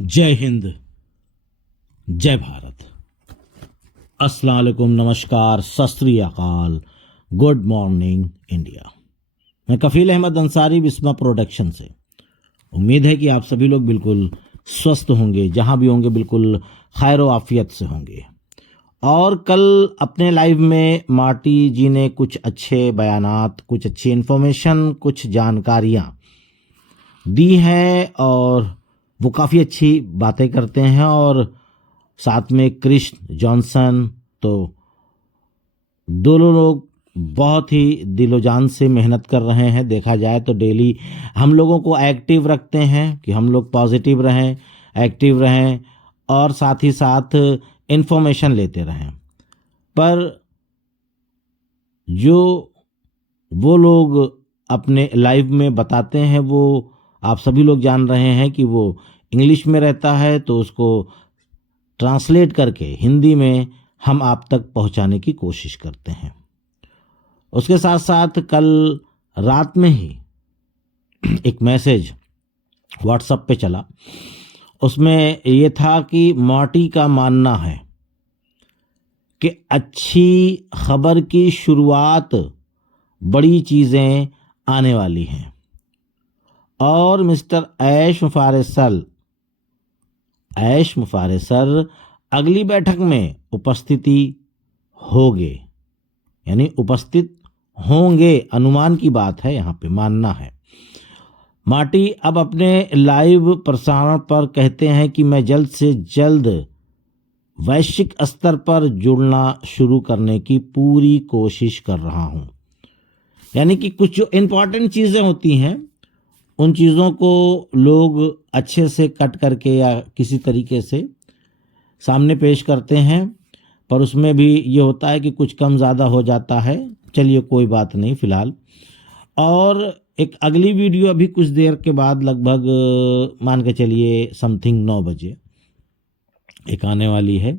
जय हिंद, जय भारत। अस्सलाम वालेकुम, नमस्कार, सत श्री अकाल, गुड मॉर्निंग इंडिया। मैं कफील अहमद अंसारी, बिस्मा प्रोडक्शन से। उम्मीद है कि आप सभी लोग बिल्कुल स्वस्थ होंगे, जहां भी होंगे बिल्कुल खैर व आफियत से होंगे। और कल अपने लाइव में मार्टी जी ने कुछ अच्छे बयानात, कुछ अच्छी इन्फॉर्मेशन, कुछ जानकारियां दी हैं और वो काफ़ी अच्छी बातें करते हैं। और साथ में कृष्ण जॉनसन, तो दोनों लोग बहुत ही दिलो जान से मेहनत कर रहे हैं। देखा जाए तो डेली हम लोगों को एक्टिव रखते हैं कि हम लोग पॉजिटिव रहें, एक्टिव रहें और साथ ही साथ इन्फॉर्मेशन लेते रहें। पर जो वो लोग अपने लाइव में बताते हैं, वो आप सभी लोग जान रहे हैं कि वो इंग्लिश में रहता है, तो उसको ट्रांसलेट करके हिंदी में हम आप तक पहुंचाने की कोशिश करते हैं। उसके साथ साथ कल रात में ही एक मैसेज व्हाट्सएप पे चला। उसमें ये था कि मार्टी का मानना है कि अच्छी खबर की शुरुआत, बड़ी चीज़ें आने वाली हैं और मिस्टर ऐश मुफारेसल अगली बैठक में उपस्थिति होंगे, यानी उपस्थित होंगे। अनुमान की बात है, यहाँ पे मानना है। मार्टी अब अपने लाइव प्रसारण पर कहते हैं कि मैं जल्द से जल्द वैश्विक स्तर पर जुड़ना शुरू करने की पूरी कोशिश कर रहा हूँ। यानी कि कुछ जो इम्पोर्टेंट चीज़ें होती हैं, उन चीज़ों को लोग अच्छे से कट करके या किसी तरीके से सामने पेश करते हैं, पर उसमें भी ये होता है कि कुछ कम ज़्यादा हो जाता है। चलिए कोई बात नहीं फ़िलहाल। और एक अगली वीडियो अभी कुछ देर के बाद, लगभग मान के चलिए समथिंग 9 बजे एक आने वाली है।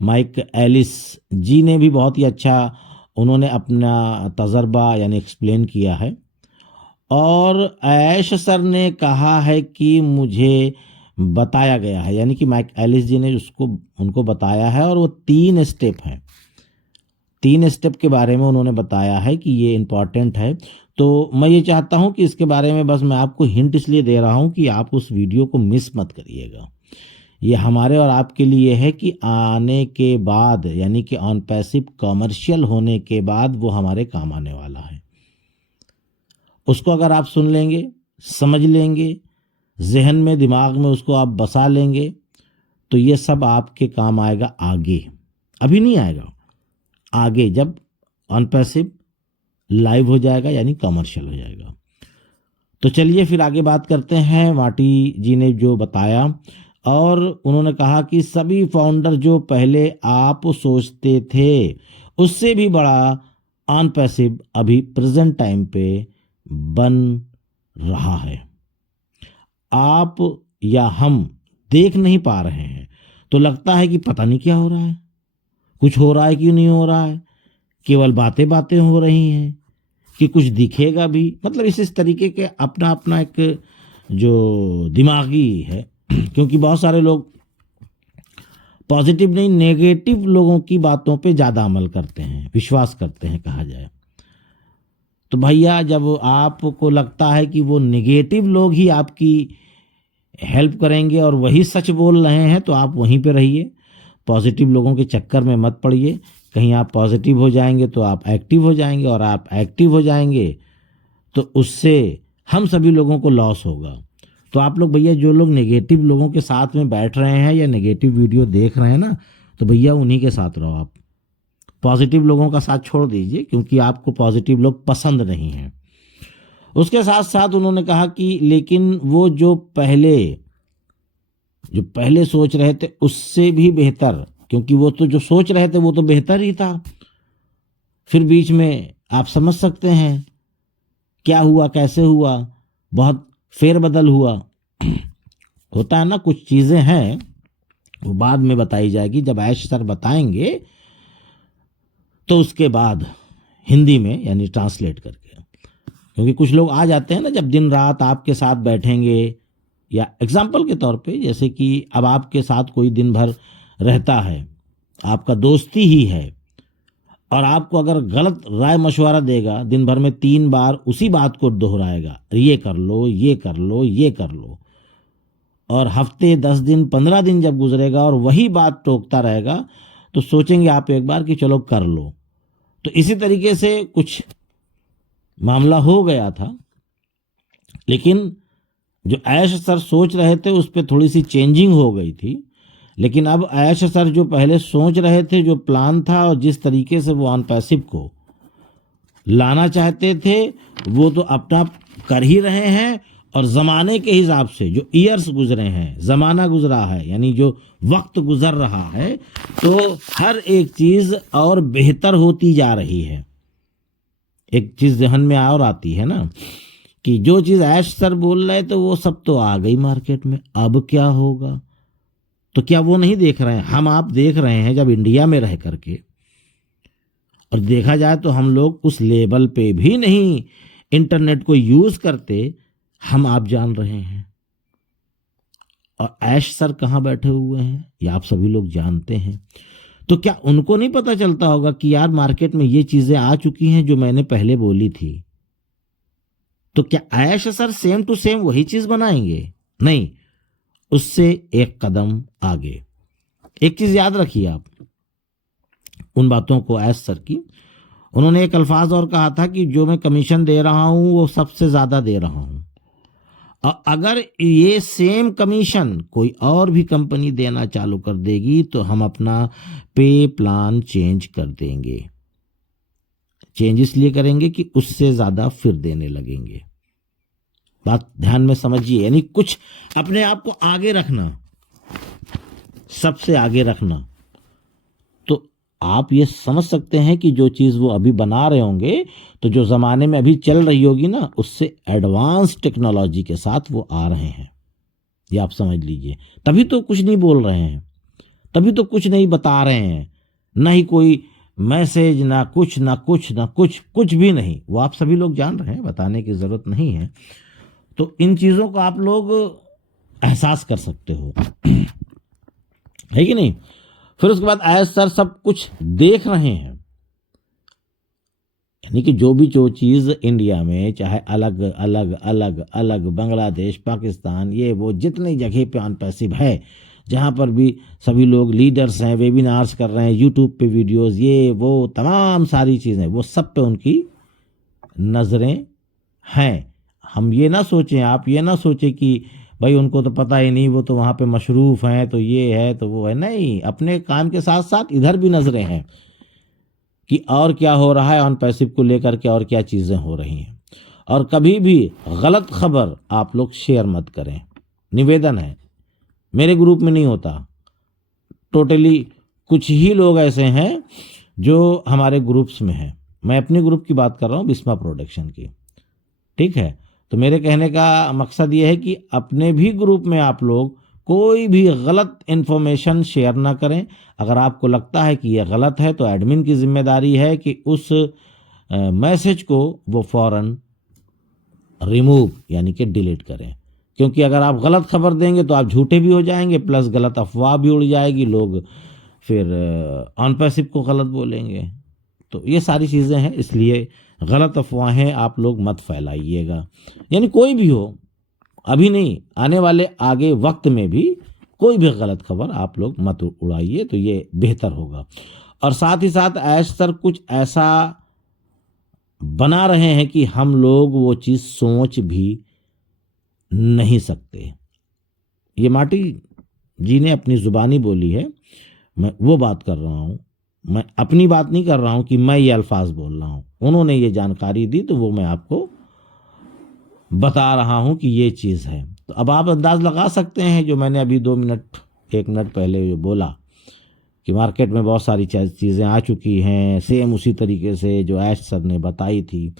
माइक एलिस जी ने भी बहुत ही अच्छा उन्होंने अपना तजर्बा यानी एक्सप्लेन किया है। और ऐश सर ने कहा है कि मुझे बताया गया है, यानी कि माइक एलिस जी ने उनको बताया है, और वो 3 स्टेप हैं। 3 स्टेप के बारे में उन्होंने बताया है कि ये इम्पॉर्टेंट है। तो मैं ये चाहता हूँ कि इसके बारे में बस मैं आपको हिंट इसलिए दे रहा हूँ कि आप उस वीडियो को मिस मत करिएगा। ये हमारे और आपके लिए है कि आने के बाद, यानी कि ऑन पैसिव कॉमर्शियल होने के बाद वो हमारे काम आने वाला है। उसको अगर आप सुन लेंगे, समझ लेंगे, जहन में, दिमाग में उसको आप बसा लेंगे, तो ये सब आपके काम आएगा आगे। अभी नहीं आएगा, आगे जब ऑन पैसिव लाइव हो जाएगा, यानी कमर्शियल हो जाएगा। तो चलिए फिर आगे बात करते हैं। मार्टी जी ने जो बताया, और उन्होंने कहा कि सभी फाउंडर जो पहले आप सोचते थे उससे भी बड़ा ऑन पैसिव अभी प्रेजेंट टाइम पे बन रहा है। आप या हम देख नहीं पा रहे हैं, तो लगता है कि पता नहीं क्या हो रहा है, कुछ हो रहा है कि नहीं हो रहा है, केवल बातें बातें हो रही हैं कि कुछ दिखेगा भी। मतलब इस तरीके के अपना अपना एक जो दिमागी है क्योंकि बहुत सारे लोग पॉजिटिव नहीं, नेगेटिव लोगों की बातों पे ज़्यादा अमल करते हैं, विश्वास करते हैं कहा जाए। तो भैया, जब आपको लगता है कि वो नेगेटिव लोग ही आपकी हेल्प करेंगे और वही सच बोल रहे हैं, तो आप वहीं पे रहिए। पॉजिटिव लोगों के चक्कर में मत पड़िए। कहीं आप पॉजिटिव हो जाएंगे तो आप एक्टिव हो जाएंगे, और आप एक्टिव हो जाएंगे तो उससे हम सभी लोगों को लॉस होगा। तो आप लोग भैया, जो लोग नेगेटिव लोगों के साथ में बैठ रहे हैं या नेगेटिव वीडियो देख रहे हैं ना, तो भैया उन्हीं के साथ रहो। आप पॉजिटिव लोगों का साथ छोड़ दीजिए, क्योंकि आपको पॉजिटिव लोग पसंद नहीं हैं। उसके साथ साथ उन्होंने कहा कि लेकिन वो जो पहले सोच रहे थे उससे भी बेहतर, क्योंकि वो तो जो सोच रहे थे वो तो बेहतर ही था। फिर बीच में आप समझ सकते हैं क्या हुआ, कैसे हुआ, बहुत फेरबदल हुआ। होता है ना, कुछ चीज़ें हैं वो बाद में बताई जाएगी, जब ऐश सर बताएंगे तो उसके बाद हिंदी में, यानी ट्रांसलेट करके। क्योंकि कुछ लोग आ जाते हैं ना, जब दिन रात आपके साथ बैठेंगे या एग्जाम्पल के तौर पे, जैसे कि अब आपके साथ कोई दिन भर रहता है, आपका दोस्ती ही है, और आपको अगर गलत राय मशवरा देगा, दिन भर में 3 बार उसी बात को दोहराएगा, ये कर लो, ये कर लो, ये कर लो, और हफ्ते 10 दिन 15 दिन जब गुजरेगा और वही बात टोकता रहेगा, तो सोचेंगे आप एक बार कि चलो कर लो। तो इसी तरीके से कुछ मामला हो गया था, लेकिन जो ऐश सर सोच रहे थे उस पर थोड़ी सी चेंजिंग हो गई थी। लेकिन अब ऐश सर जो पहले सोच रहे थे, जो प्लान था और जिस तरीके से वो ऑन पैसिव को लाना चाहते थे, वो तो अपना कर ही रहे हैं। और ज़माने के हिसाब से जो ईयर्स गुजरे हैं, ज़माना गुजरा है, यानी जो वक्त गुजर रहा है, तो हर एक चीज़ और बेहतर होती जा रही है। एक चीज़ जहन में और आती है ना कि जो चीज़ ऐश सर बोल रहे तो वो सब तो आ गई मार्केट में, अब क्या होगा? तो क्या वो नहीं देख रहे हैं? हम आप देख रहे हैं जब इंडिया में रह करके। और देखा जाए तो हम लोग उस लेवल पे भी नहीं इंटरनेट को यूज़ करते, हम आप जान रहे हैं। और ऐश सर कहाँ बैठे हुए हैं ये आप सभी लोग जानते हैं। तो क्या उनको नहीं पता चलता होगा कि यार मार्केट में ये चीज़ें आ चुकी हैं जो मैंने पहले बोली थी? तो क्या ऐश सर सेम टू सेम वही चीज़ बनाएंगे? नहीं, उससे एक कदम आगे। एक चीज़ याद रखिए आप उन बातों को, ऐश सर की, उन्होंने एक अल्फाज और कहा था कि जो मैं कमीशन दे रहा हूं वो सबसे ज़्यादा दे रहा हूं, और अगर ये सेम कमीशन कोई और भी कंपनी देना चालू कर देगी तो हम अपना पे प्लान चेंज कर देंगे। चेंज इसलिए करेंगे कि उससे ज़्यादा फिर देने लगेंगे। बात ध्यान में समझिए, यानी कुछ अपने आप को आगे रखना, सबसे आगे रखना। तो आप ये समझ सकते हैं कि जो चीज़ वो अभी बना रहे होंगे, तो जो ज़माने में अभी चल रही होगी ना, उससे एडवांस टेक्नोलॉजी के साथ वो आ रहे हैं, ये आप समझ लीजिए। तभी तो कुछ नहीं बोल रहे हैं, तभी तो कुछ नहीं बता रहे हैं, ना ही कोई मैसेज, ना कुछ ना कुछ ना कुछ, कुछ भी नहीं। वो आप सभी लोग जान रहे हैं, बताने की ज़रूरत नहीं है। तो इन चीज़ों को आप लोग एहसास कर सकते हो, है कि नहीं? फिर उसके बाद ऐश सर सब कुछ देख रहे हैं, यानी कि जो चीज़ इंडिया में, चाहे अलग अलग अलग अलग बांग्लादेश, पाकिस्तान, ये वो जितनी जगह पे ऑन पैसिव है, जहाँ पर भी सभी लोग लीडर्स हैं, वेबिनार्स कर रहे हैं, यूट्यूब पे वीडियोस, ये वो तमाम सारी चीज़ें, वो सब पे उनकी नज़रें हैं। हम ये ना सोचें, आप ये ना सोचें कि भाई उनको तो पता ही नहीं, वो तो वहाँ पे मशरूफ़ हैं, तो ये है तो वो है। नहीं, अपने काम के साथ साथ इधर भी नज़रें हैं कि और क्या हो रहा है ऑन पैसिव को लेकर के, और क्या चीज़ें हो रही हैं। और कभी भी गलत खबर आप लोग शेयर मत करें, निवेदन है। मेरे ग्रुप में नहीं होता, टोटली कुछ ही लोग ऐसे हैं जो हमारे ग्रुप्स में हैं। मैं अपने ग्रुप की बात कर रहा हूँ, बिस्मा प्रोडक्शन की, ठीक है? तो मेरे कहने का मकसद ये है कि अपने भी ग्रुप में आप लोग कोई भी गलत इन्फॉर्मेशन शेयर ना करें। अगर आपको लगता है कि यह गलत है तो एडमिन की जिम्मेदारी है कि उस मैसेज को वो फौरन रिमूव, यानी कि डिलीट करें। क्योंकि अगर आप गलत खबर देंगे तो आप झूठे भी हो जाएंगे, प्लस गलत अफवाह भी उड़ जाएगी, लोग फिर ऑन पैसिव को गलत बोलेंगे। तो ये सारी चीज़ें हैं, इसलिए गलत अफवाहें आप लोग मत फैलाइएगा। यानी कोई भी हो, अभी नहीं, आने वाले आगे वक्त में भी कोई भी गलत खबर आप लोग मत उड़ाइए, तो ये बेहतर होगा। और साथ ही साथ ऐश सर कुछ ऐसा बना रहे हैं कि हम लोग वो चीज़ सोच भी नहीं सकते। ये माटी जी ने अपनी ज़ुबानी बोली है, मैं वो बात कर रहा हूँ, मैं अपनी बात नहीं कर रहा हूँ कि मैं ये अल्फाज बोल रहा हूँ। उन्होंने ये जानकारी दी तो वो मैं आपको बता रहा हूँ कि ये चीज़ है। तो अब आप अंदाज़ लगा सकते हैं, जो मैंने अभी 1 मिनट पहले जो बोला कि मार्केट में बहुत सारी चीज़ें आ चुकी हैं, सेम उसी तरीके से जो ऐश सर ने बताई थी,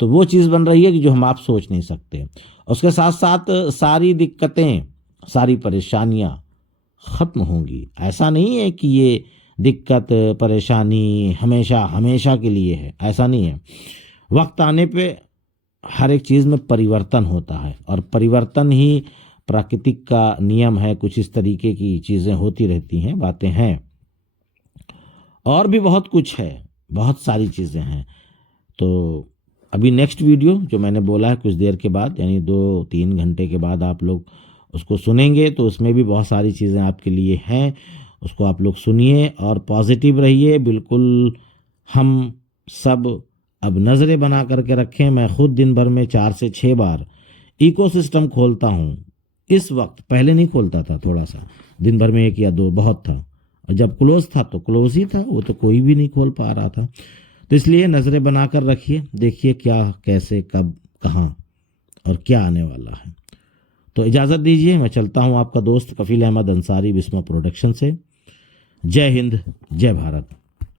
तो वो चीज़ बन रही है कि जो हम आप सोच नहीं सकते। उसके साथ साथ सारी दिक्कतें, सारी परेशानियाँ ख़त्म होंगी। ऐसा नहीं है कि ये दिक्कत परेशानी हमेशा हमेशा के लिए है, ऐसा नहीं है। वक्त आने पे हर एक चीज़ में परिवर्तन होता है, और परिवर्तन ही प्राकृतिक का नियम है, कुछ इस तरीके की चीज़ें होती रहती हैं, बातें हैं। और भी बहुत कुछ है, बहुत सारी चीज़ें हैं। तो अभी नेक्स्ट वीडियो जो मैंने बोला है कुछ देर के बाद, यानी 2-3 घंटे के बाद आप लोग उसको सुनेंगे, तो उसमें भी बहुत सारी चीज़ें आपके लिए हैं। उसको आप लोग सुनिए और पॉजिटिव रहिए बिल्कुल। हम सब अब नज़रें बना करके रखें। मैं खुद दिन भर में 4 से 6 बार इकोसिस्टम खोलता हूँ। इस वक्त पहले नहीं खोलता था, थोड़ा सा दिन भर में 1 या 2 बहुत था, और जब क्लोज था तो क्लोज ही था, वो तो कोई भी नहीं खोल पा रहा था। तो इसलिए नज़रें बनाकर रखिए, देखिए क्या, कैसे, कब, कहाँ और क्या आने वाला है। तो इजाज़त दीजिए, मैं चलता हूँ। आपका दोस्त कफील अहमद अंसारी, बिस्मा प्रोडक्शन से। जय हिंद, जय भारत।